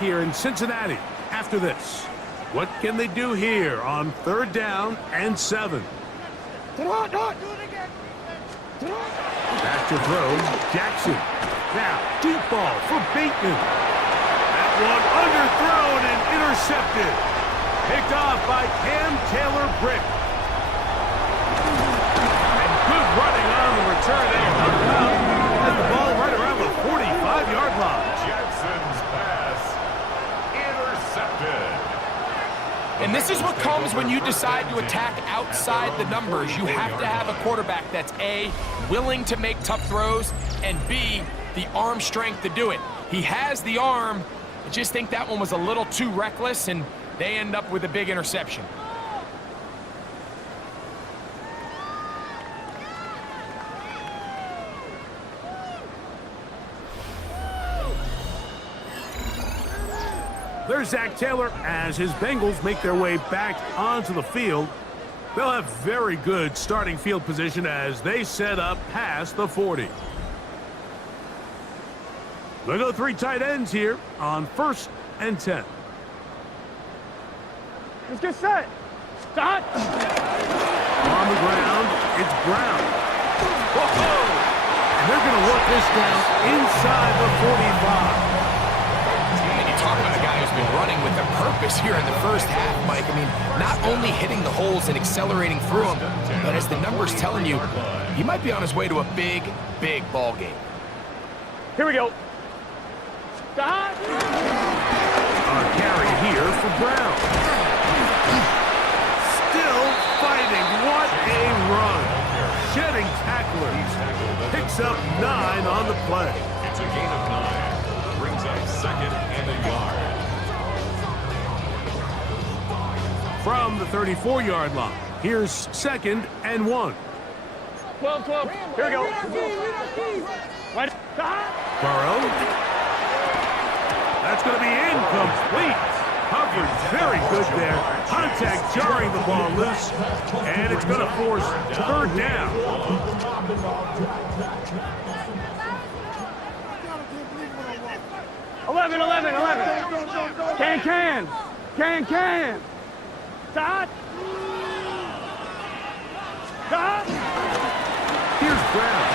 here in Cincinnati after this. What can they do here on 3rd down and 7? Back to throw, Jackson. Now, deep ball for Bateman. That one underthrown and intercepted. Picked off by Cam Taylor-Britt. And good running on the return. They come out at the ball right around the 45-yard line. Jackson's pass intercepted. And this is what comes when you decide to attack outside the numbers. You have to have a quarterback that's A, willing to make tough throws, and B, the arm strength to do it. He has the arm. I just think that one was a little too reckless, and they end up with a big interception. There's Zach Taylor as his Bengals make their way back onto the field. They'll have very good starting field position as they set up past the 40. They'll go 3 tight ends here on 1st and 10. Let's get set. Start. On the ground, it's Brown. Whoa! And they're going to work this down inside the 45. Talk about a guy who's been running with a purpose here in the first half, Mike. I mean, not only hitting the holes and accelerating through them, but as the numbers telling you, he might be on his way to a big, big ball game. Here we go. Stop. A carry here for Brown. Still fighting. What a run. Shedding tacklers. Picks up 9 on the play. It's a gain of 9. Brings up 2nd and a yard. From the 34-yard line, here's 2nd and 1. 12. Here we go. Right. Burrow. That's going to be incomplete. Coverage very good there. Contact jarring the ball loose. And it's going to force 3rd down. Eleven. Can. Start. Here's Brown.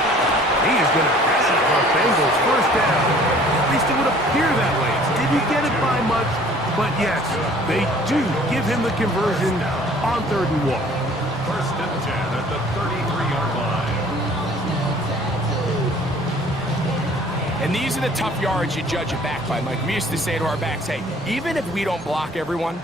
He is going to pass it for Bengals 1st down. At least it would appear that way. Didn't get it by much, but yes, they do give him the conversion on 3rd and 1. 1st and 10 at the 33-yard line. And these are the tough yards you judge it back by, Mike. We used to say to our backs, hey, even if we don't block everyone,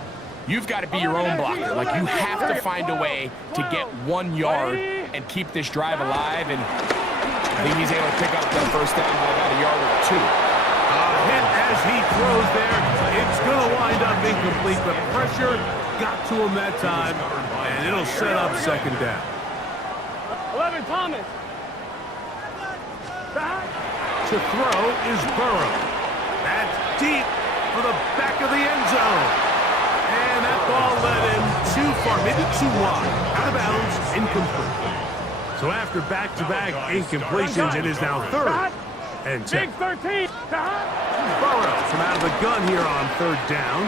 you've got to be your own blocker. Like, you have to find a way to get 1 yard and keep this drive alive. And I think he's able to pick up the 1st down by about a yard or 2. Hit as he throws there. It's going to wind up incomplete. The pressure got to him that time, and it'll set up 2nd down. 11, Thomas. To throw is Burrow. That's deep for the back of the end zone. And that ball led him too far, maybe too wide. Out of bounds, incomplete. So after back-to-back incompletions, it is now 3rd and 10. Big 13. Burrow from out of the gun here on 3rd down.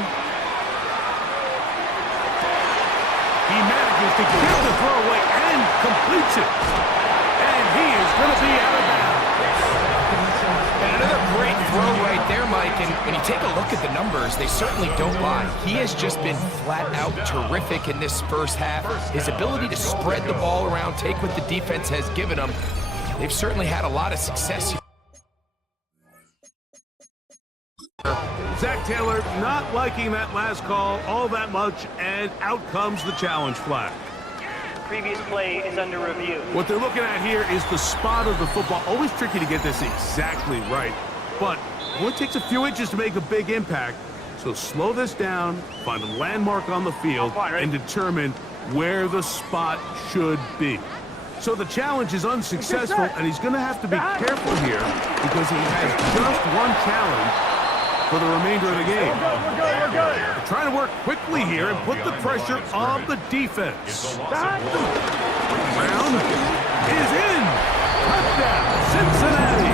He manages to get the throw away and completes it. And he is going to be out of bounds. And another great throw right there, Mike. And when you take a look at the numbers, they certainly don't lie. He has just been flat out terrific in this first half. His ability to spread the ball around, take what the defense has given him. They've certainly had a lot of success here. Zach Taylor not liking that last call all that much, and out comes the challenge flag. Previous play is under review. What they're looking at here is the spot of the football. Always tricky to get this exactly right, but it only takes a few inches to make a big impact. So slow this down, find a landmark on the field, and determine where the spot should be. So the challenge is unsuccessful, and he's going to have to be careful here because he has just 1 challenge for the remainder of the game. We're good. They're trying to work quickly here and put the pressure on the defense. Brown is in. Touchdown, Cincinnati.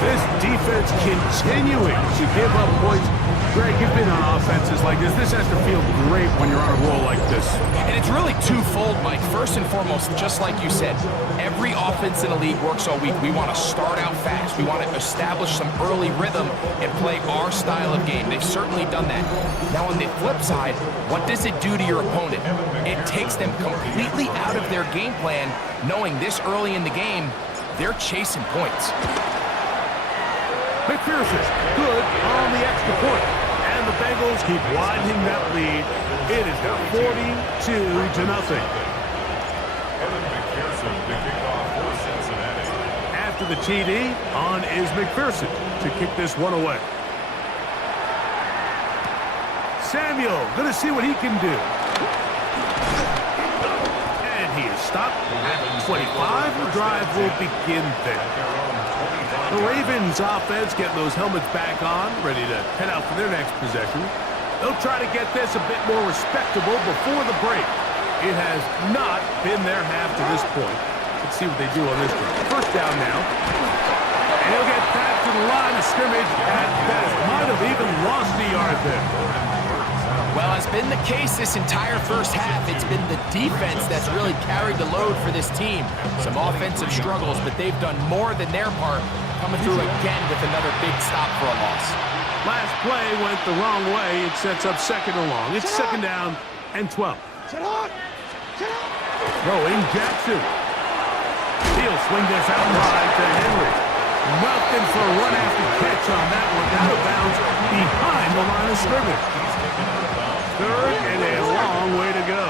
This defense continuing to give up points. Greg, you've been on offenses like this. This has to feel great when you're on a roll like this. And it's really twofold, Mike. First and foremost, just like you said, every offense in the league works all week. We want to start out fast. We want to establish some early rhythm and play our style of game. They've certainly done that. Now, on the flip side, what does it do to your opponent? It takes them completely out of their game plan, knowing this early in the game, they're chasing points. McPherson, good on the extra point. And the Bengals keep widening that lead. It is now 42-0. Evan McPherson to kick off for Cincinnati. After the TD, on is McPherson to kick this one away. Samuel, going to see what he can do. And he is stopped at 25. The drive will begin there. The Ravens offense getting those helmets back on, ready to head out for their next possession. They'll try to get this a bit more respectable before the break. It has not been their half to this point. Let's see what they do on this drive. First down now. And he'll get back to the line of scrimmage at best. Might have even lost a yard there. Well, as been the case this entire first half, it's been the defense that's really carried the load for this team. Some offensive struggles, but they've done more than their part, coming through again with another big stop for a loss. Last play went the wrong way. It sets up second and long. It's second down and 12. Throwing Jackson. He'll swing this out wide to Henry. Welcome for a run after catch on that one. Out of bounds behind the line of scrimmage. Third and a long way to go.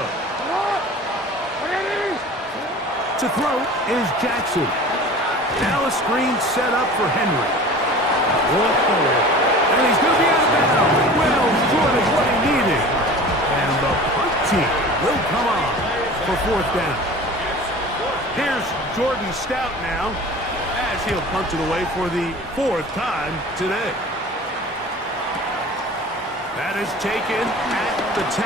To throw is Jackson. Now a screen set up for Henry. And he's going to be out of bounds. Well, short of what he needed. And the punt team will come on for fourth down. Here's Jordan Stout now, as he'll punt it away for the fourth time today. That is taken at the 10.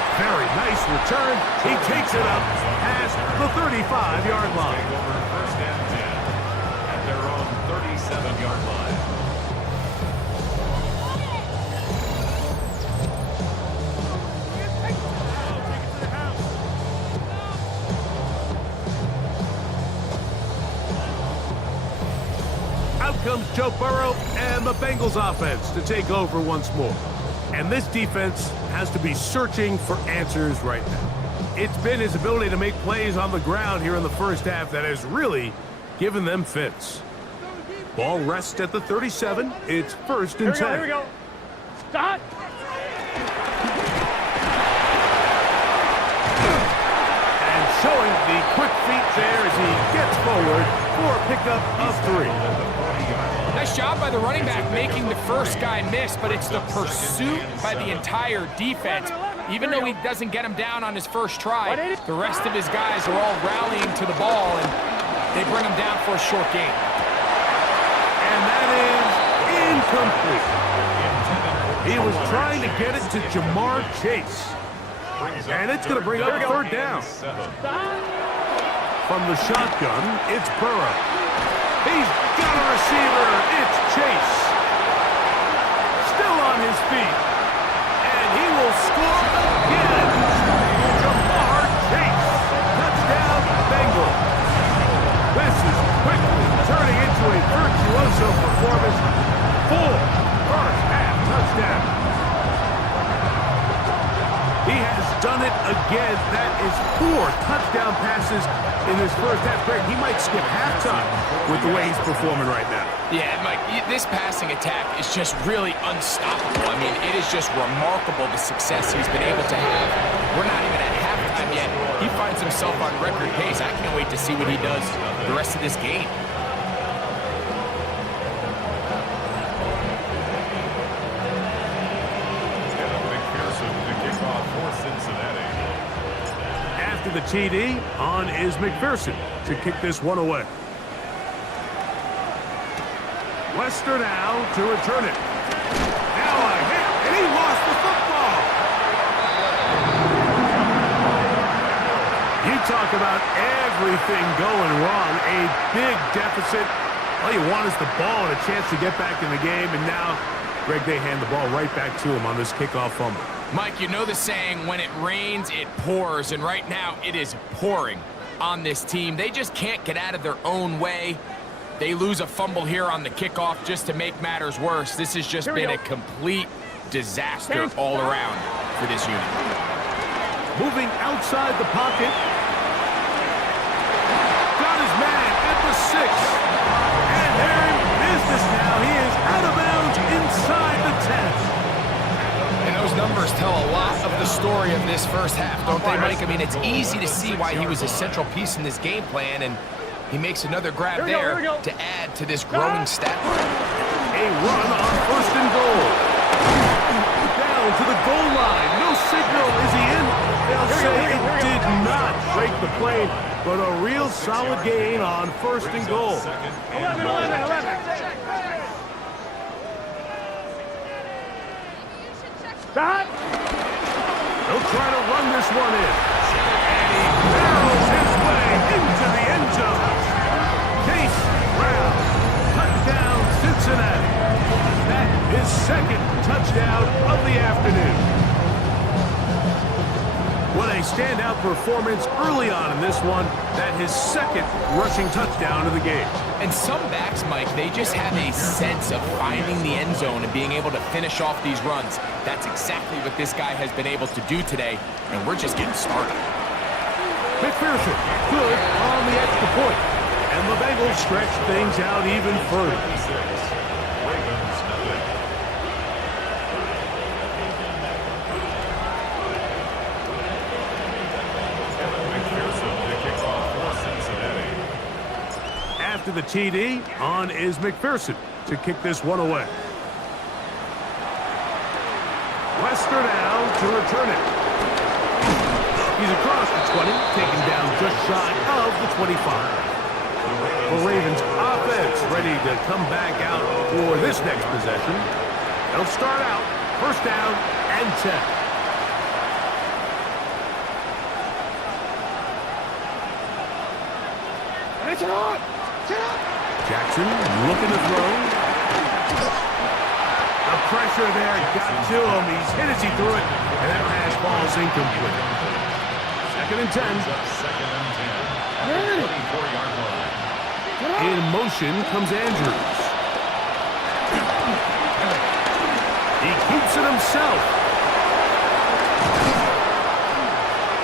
A very nice return. He takes it up past the 35-yard line. Take over first and 10 at their own 37-yard line. Out comes Joe Burrow and the Bengals offense to take over once more. And this defense has to be searching for answers right now. It's been his ability to make plays on the ground here in the first half that has really given them fits. Ball rests at the 37. It's first and 10. Here we go. Stop. And showing the quick feet there as he gets forward for a pickup of 3. Nice job by the running back making the first guy miss, but it's the pursuit by the entire defense. Even though he doesn't get him down on his first try, the rest of his guys are all rallying to the ball, and they bring him down for a short gain. And that is incomplete. He was trying to get it to Jamar Chase. And it's going to bring up a third down. From the shotgun, it's Burrow. He's got a receiver. It's Chase. Still on his feet. And he will score again. Jamar Chase. Touchdown, Bengals. This is quickly turning into a virtuoso performance. 4 first-half touchdowns. He has done it again. That is 4 touchdown passes in his first half. Greg, he might skip halftime with the way he's performing right now. Yeah, Mike, this passing attack is just really unstoppable. I mean, it is just remarkable the success he's been able to have. We're not even at halftime yet. He finds himself on record pace. I can't wait to see what he does the rest of this game. After the TD, on is McPherson to kick this one away. Lester now to return it. Now a hit, and he lost the football. You talk about everything going wrong. A big deficit. All you want is the ball and a chance to get back in the game, and now, Greg, they hand the ball right back to him on this kickoff fumble. Mike, you know the saying, when it rains, it pours, and right now it is pouring on this team. They just can't get out of their own way. They lose a fumble here on the kickoff just to make matters worse. This has just been a complete disaster all around for this unit. Moving outside the pocket. Got his man at the 6. And they're in business now. He is out of bounds inside the 10. And those numbers tell a lot of the story of this first half, don't they, Mike? I mean, it's easy to see why he was a central piece in this game plan, and he makes another grab there to add to this growing stat line. A run on 1st and goal. Down to the goal line. No signal. Is he in? They'll say it did not break the plane, but a real solid gain on 1st and goal. 11. Stop. They'll try to run this one in. And he barrels his way into the end zone. Chase Brown. Touchdown, Cincinnati. That is 2nd touchdown of the afternoon. What a standout performance early on in this one. That his 2nd rushing touchdown of the game. And some backs, Mike, they just have a sense of finding the end zone and being able to finish off these runs. That's exactly what this guy has been able to do today, and we're just getting started. McPherson, good on the extra point. And the Bengals stretch things out even further. After the TD, on is McPherson to kick this one away. Lester now to return it. He's across the 20, taken down just shy of the 25. The Ravens offense ready to come back out for this next possession. They'll start out 1st down and 10. Jackson looking to throw. The pressure there got to him. He's hit as he threw it, and that pass falls incomplete. 2nd and 10. In motion comes Andrews. He keeps it himself.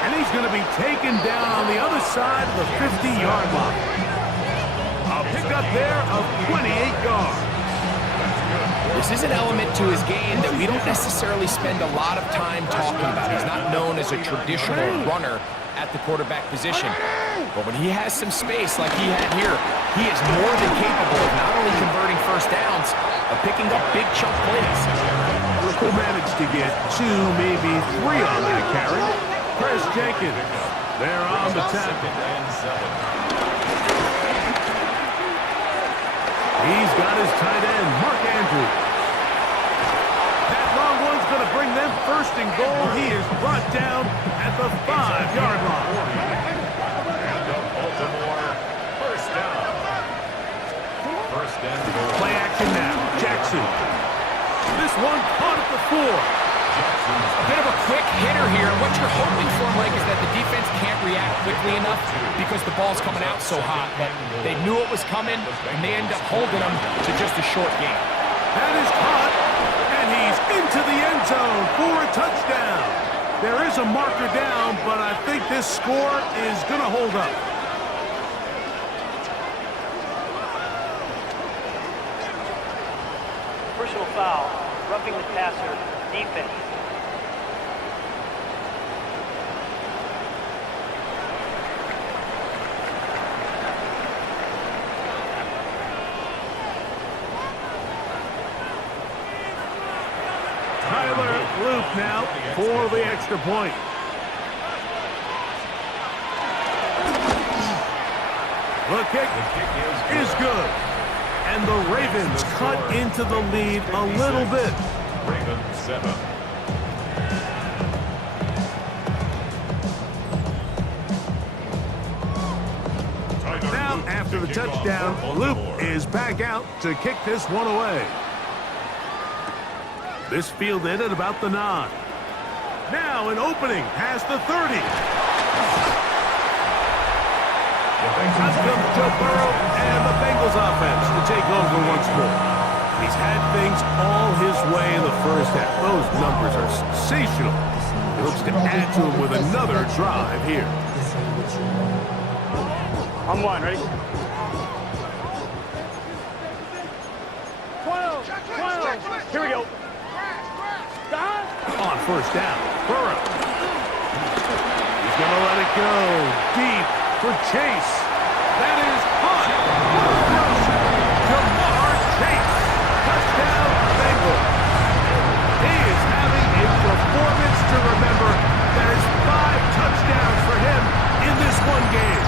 And he's going to be taken down on the other side of the 50-yard line. A pickup there of 28 yards. This is an element to his game that we don't necessarily spend a lot of time talking about. He's not known as a traditional runner at the quarterback position. But when he has some space like he had here, he is more than capable of not only converting 1st downs, but picking up big chunk plays. Who managed to get 2, maybe 3 on that carry. Chris Jenkins there on the tackle. He's got his tight end, Mark Andrews. That long one's going to bring them 1st and goal. He is brought down at the 5-yard line. Play action now. Jackson. This one caught at the 4. A bit of a quick hitter here. What you're hoping for, Mike, is that the defense can't react quickly enough because the ball's coming out so hot. But they knew it was coming, and they end up holding them to just a short game. That is caught, and he's into the end zone for a touchdown. There is a marker down, but I think this score is going to hold up. Personal foul, roughing the passer, defense. Luke now for the extra point. The kick is good. And the Ravens cut into the lead a little bit. Ravens 7. touchdown. Loop is back out to kick this one away. This fielded at about the 9. Now an opening past the 30. Out comes Joe Burrow and the Bengals offense to take over once more. He's had things all his way in the first half. Those numbers are sensational. He looks to add to him with another drive here. On one, ready? 12. Here we go. Stop. On first down, Burrow. He's going to let it go deep for Chase. That is hot. Jamar Chase. Touchdown, Bengals. He is having a performance to remember. There's 5 touchdowns for him in this one game.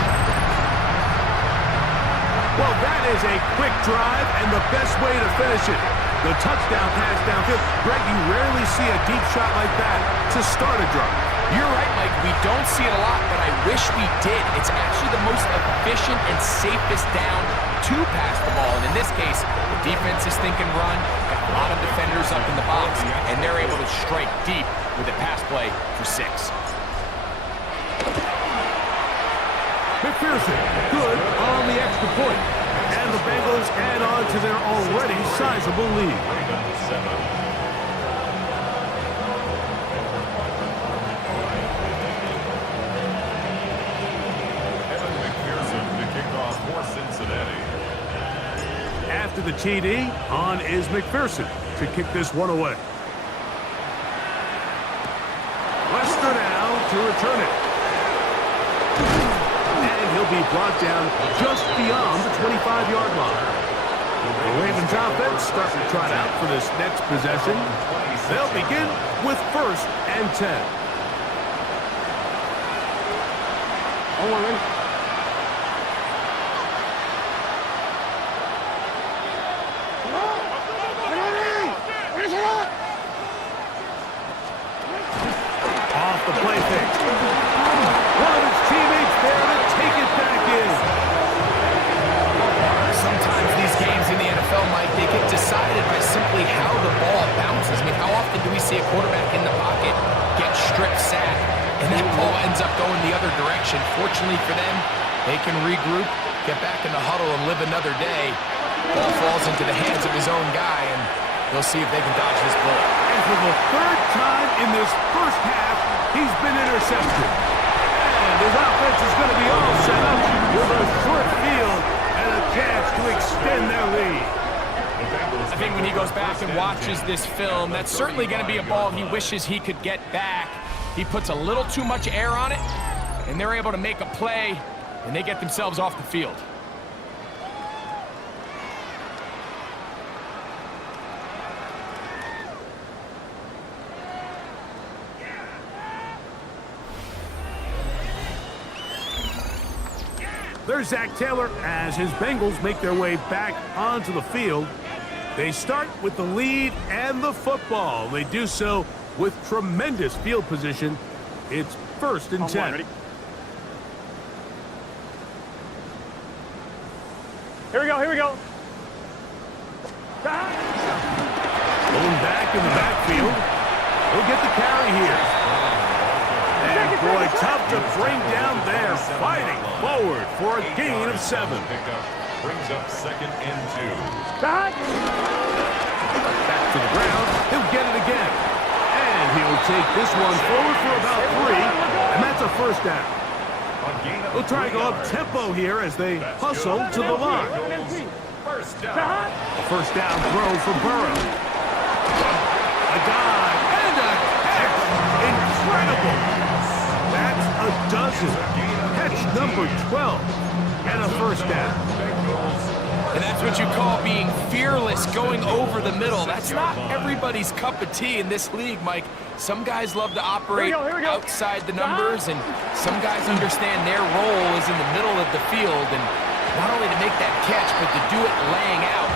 Well, that is a quick drive and the best way to finish it. The touchdown pass downfield. Greg, you rarely see a deep shot like that to start a drive. You're right, Mike. We don't see it a lot, but I wish we did. It's actually the most efficient and safest down to pass the ball. And in this case, the defense is thinking run, got a lot of defenders up in the box, and they're able to strike deep with a pass play for 6. McPherson, good on the extra point. And the Bengals add on to their already sizable lead. McPherson to kick off for Cincinnati. After the TD, on is McPherson to kick this one away. Lester now to return it. And he'll be brought down just beyond the 25-yard line. The Ravens offense starting to trot out for this next possession. They'll begin with 1st and 10. On one, ready? Off the play fake. One of his teammates there to take it back in. Sometimes these games in the NFL, Mike, they get decided by simply how the ball bounces. I mean, how often do we see a quarterback in the pocket get strip sacked, and that ball ends up going the other direction? Fortunately for them, they can regroup, get back in the huddle, and live another day. Ball falls into the hands of his own guy, and they'll see if they can dodge this bullet. And for the 3rd time in this first half, he's been intercepted. And his offense is going to be all set up with a short field and a chance to extend their lead. I think when he goes back and watches this film, that's certainly going to be a ball he wishes he could get back. He puts a little too much air on it, and they're able to make a play, and they get themselves off the field. There's Zach Taylor as his Bengals make their way back onto the field. They start with the lead and the football. They do so with tremendous field position. It's 1st and 10. Ready? Here we go, here we go. Pulling back in the backfield. He'll get the carry here. And boy, tough to bring down there. Fighting forward for a gain of 7. Brings up 2nd and 2. Back to the ground. He'll get it again. And he'll take this one forward for about 3. And that's a 1st down. We'll try to go up tempo here as they hustle to the line. 1st down. A 1st down throw for Burrow. A dive and a catch. Incredible. That's a dozen. Catch number 12. And a 1st down. And that's what you call being fearless, going over the middle. That's not everybody's cup of tea in this league, Mike. Some guys love to operate Here we go. outside the numbers, and some guys understand their role is in the middle of the field, and not only to make that catch, but to do it laying out.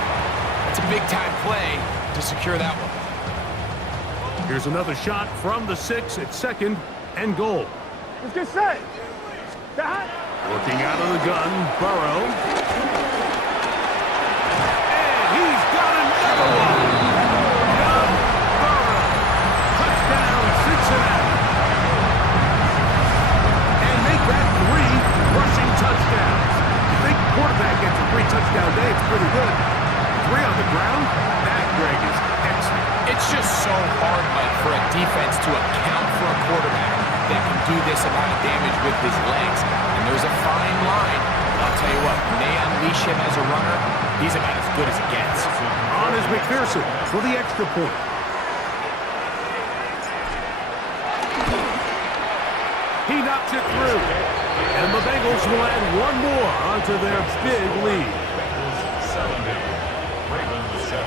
That's a big-time play to secure that one. Here's another shot from the 6 at 2nd and goal. Let's get set. Working out of the gun, Burrow. three-touchdown day, it's pretty good. Three on the ground, that, Greg, is excellent. It's just so hard, Mike, for a defense to account for a quarterback that can do this amount of damage with his legs. And there's a fine line. I'll tell you what, when they unleash him as a runner, he's about as good as it gets. On is McPherson for the extra point. He knocks it through. And the Bengals will add one more onto their big lead. Bengals 70. Ravens 7.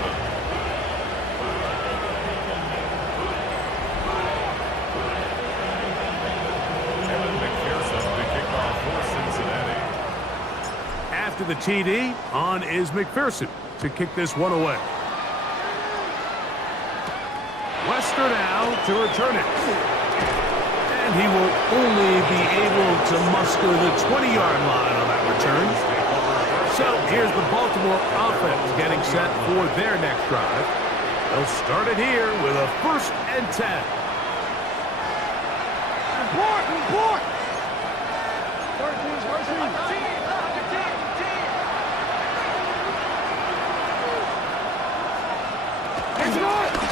Kevin McPherson to kick off for Cincinnati. After the TD, on is McPherson to kick this one away. Wester now to return it. And he will only be able to muster the 20-yard line on that return. So here's the Baltimore offense getting set for their next drive. They'll start it here with a 1st and 10. Report!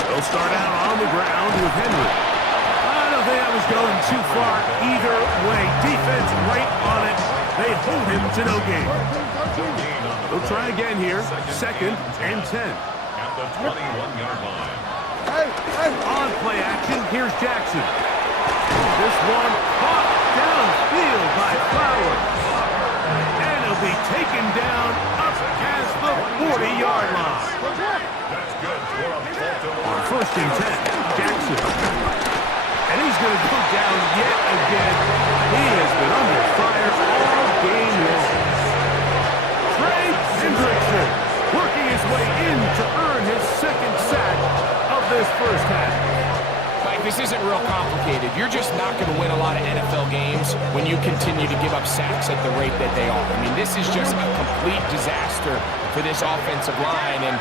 They'll start out on the ground with Henry. I don't think I was going too far either way. Defense right on it. They hold him to no gain. They'll try again here. 2nd and 10. At the 21-yard line. On play action, here's Jackson. This one caught downfield by Flowers. And he'll be taken down up past the 40-yard line. That's good. On 1st and 10, Jackson. And he's going to go down yet again. He has been under fire all game long. Trey Hendrickson working his way in to earn his 2nd sack of this first half. Mike, this isn't real complicated. You're just not going to win a lot of NFL games when you continue to give up sacks at the rate that they are. I mean, this is just a complete disaster for this offensive line, and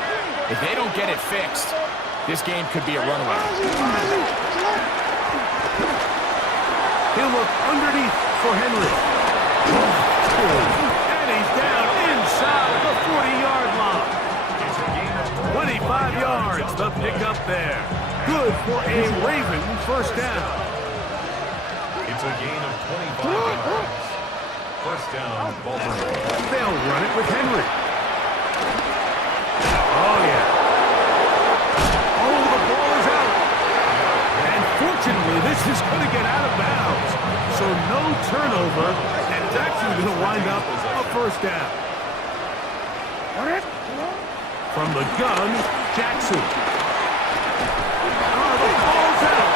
if they don't get it fixed, this game could be a runaway. He'll look underneath for Henry. And he's down inside the 40-yard line. 25 yards, the pickup there. Good for a Raven 1st down. It's a gain of 25 yards. 1st down, Baltimore. They'll run it with Henry. Oh, yeah. Oh, the ball is out. And fortunately, this is going to get out of bounds. So no turnover, and it's actually going to wind up a 1st down. From the gun, Jackson. Oh, the ball's out.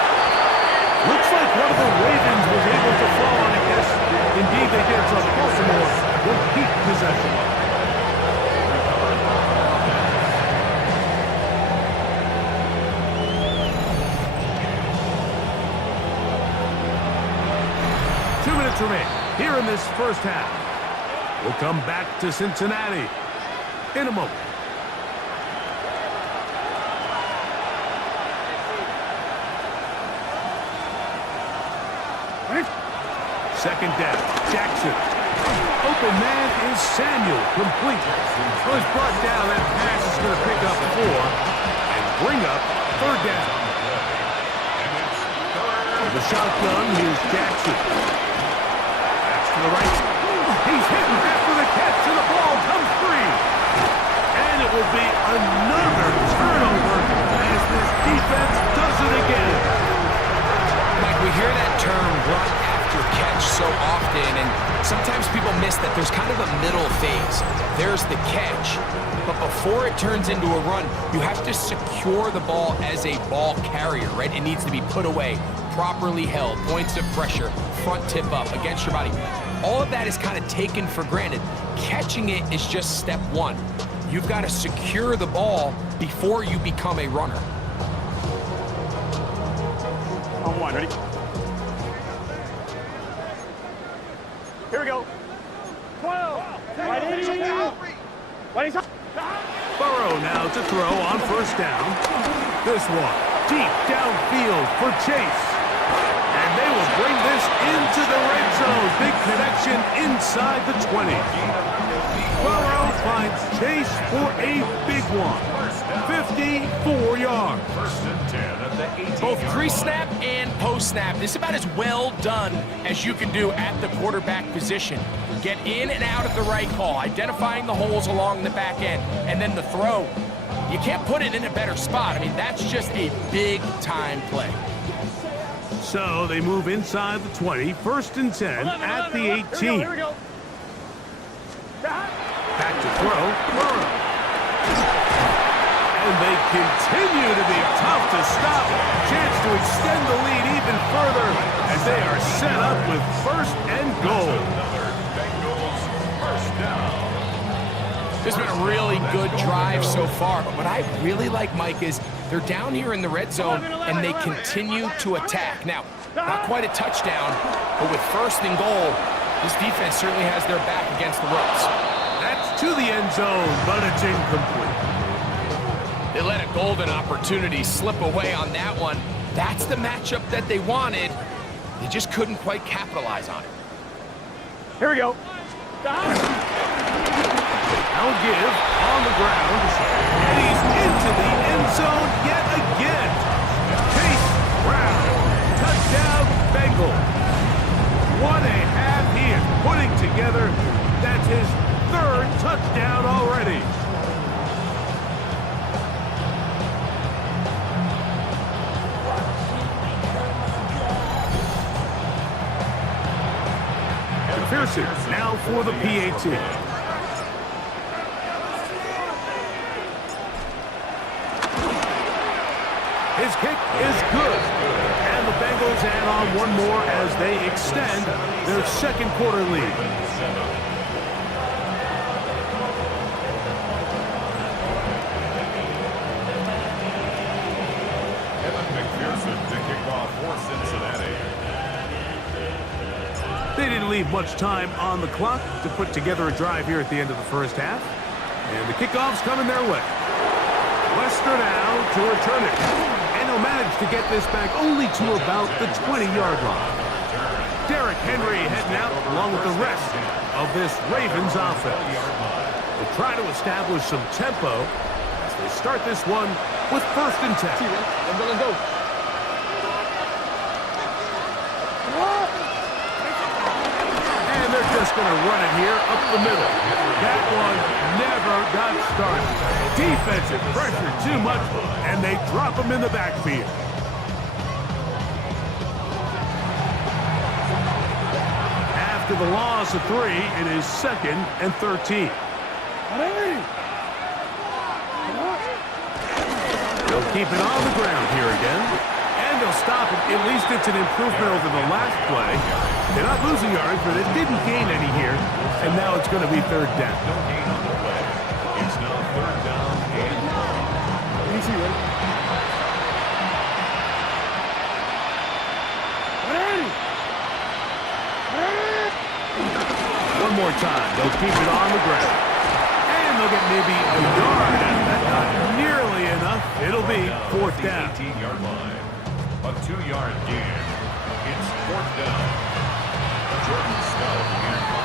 Looks like one of the Ravens was able to fall on it. Yes, indeed they did. So Baltimore will keep possession. Remain here in this 1st half. We'll come back to Cincinnati in a moment. Second down, Jackson. Open man is Samuel, complete. Was brought down. That pass is going to pick up 4 and bring up 3rd down. The shotgun, here's Jackson. To the right. He's hitting after the catch, and the ball comes free. And it will be another turnover as this defense does it again. Mike, we hear that term run after catch so often, and sometimes people miss that there's kind of a middle phase. There's the catch, but before it turns into a run, you have to secure the ball as a ball carrier, right? It needs to be put away, properly held, points of pressure, front tip up against your body. All of that is kind of taken for granted. Catching it is just step 1. You've got to secure the ball before you become a runner. On 1, ready? Here we go. 12. Burrow now to throw on 1st down. This one deep downfield for Chase. And they will bring this into the red zone. Big connection inside the 20. Burrow Chase for a big one. 54 yards. First and 10 at the 18. Both pre-snap and post-snap. This is about as well done as you can do at the quarterback position. Get in and out at the right call, identifying the holes along the back end, and then the throw. You can't put it in a better spot. I mean, that's just a big-time play. So they move inside the 20, first and 10 at the 18. Here we go. Back to throw. Burrow. And they continue to be tough to stop. Chance to extend the lead even further as they are set up with first and goal. Another Bengals first down. This has been a really good drive so far, but what I really like, Mike, is they're down here in the red zone, and they continue to attack. Now, not quite a touchdown, but with first and goal, this defense certainly has their back against the ropes. That's to the end zone, but it's incomplete. They let a golden opportunity slip away on that one. That's the matchup that they wanted. They just couldn't quite capitalize on it. Here we go. Now give on the ground, and he's into the end zone yet again. Chase Brown, touchdown Bengals. What a half he is putting together. That's his third touchdown already. Pearson now for the PAT. His kick is good. And the Bengals add on one more as they extend their second quarter lead. The kickoff for Cincinnati. They didn't leave much time on the clock to put together a drive here at the end of the first half. And the kickoff's coming their way. Lester now to return it. And he'll manage to get this back only to about the 20-yard line. Derrick Henry heading out along with the rest of this Ravens offense. They try to establish some tempo as they start this one with first and 10. Let's go. And they're just going to run it here up the middle. That one never got started. Defensive pressure too much, and they drop him in the backfield. After the loss of 3, it is 2nd and 13. They'll keep it on the ground here again. And they'll stop it. At least it's an improvement over the last play. They're not losing yards, but it didn't gain any here. And now it's going to be third down. No gain on the play. It's now third down and long. Easy, right? One more time. They'll keep it on the ground. And they'll get maybe a yard out of that. Not nearly enough. It'll be fourth down. 18-yard line. A 2-yard gain. It's fourth down. Jordan Snow in